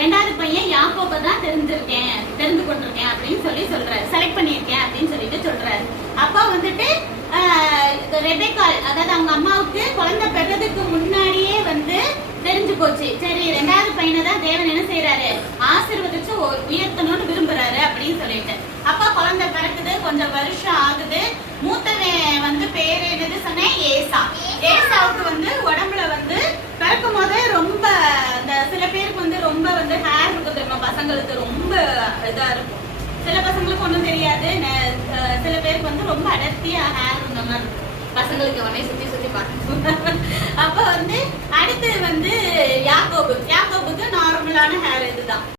ரெண்டாவது பையன் யாக்கோபை தான் தெரிந்து கொண்டிருக்கேன் அப்படின்னு சொல்றாரு, செலக்ட் பண்ணியிருக்கேன் அப்படின்னு சொல்லிட்டு சொல்றாரு. அப்பா வந்துட்டு ரெபெக்காள், அதாவது அவங்க அம்மாவுக்கு குழந்தை பெறதுக்கு முன்னாடியே தெரிஞ்சு போச்சு. சரி, ரெண்டாவது பையனை தான் தேவன் என்ன செய்யறாரு, ஆசீர்வதிச்சு உயர்த்தணும்னு விரும்புறாரு அப்படின்னு சொல்லிட்டு அப்பா குழந்தை பிறக்குது. கொஞ்சம் வருஷம் ஆகுது. மூத்தவன் பேரு என்னது சொன்னேன், ஏசாவுக்கு உடம்புல பிறக்கும் போதே ரொம்ப இந்த சில பேருக்கு ரொம்ப ஹேர் இருக்கும் தெரியுமா, பசங்களுக்கு ரொம்ப இதா இருக்கும். சில பசங்களுக்கு ஒன்றும் தெரியாது, சில பேருக்கு ரொம்ப அடர்த்தியா ஹேர் இருந்த மாதிரி இருக்கும். பசங்களுக்கு உடனே சுத்தி சுத்தி பார்க்க அப்ப அடுத்து யாக்கோபுக்கு நார்மலான ஹேர் இதுதான்.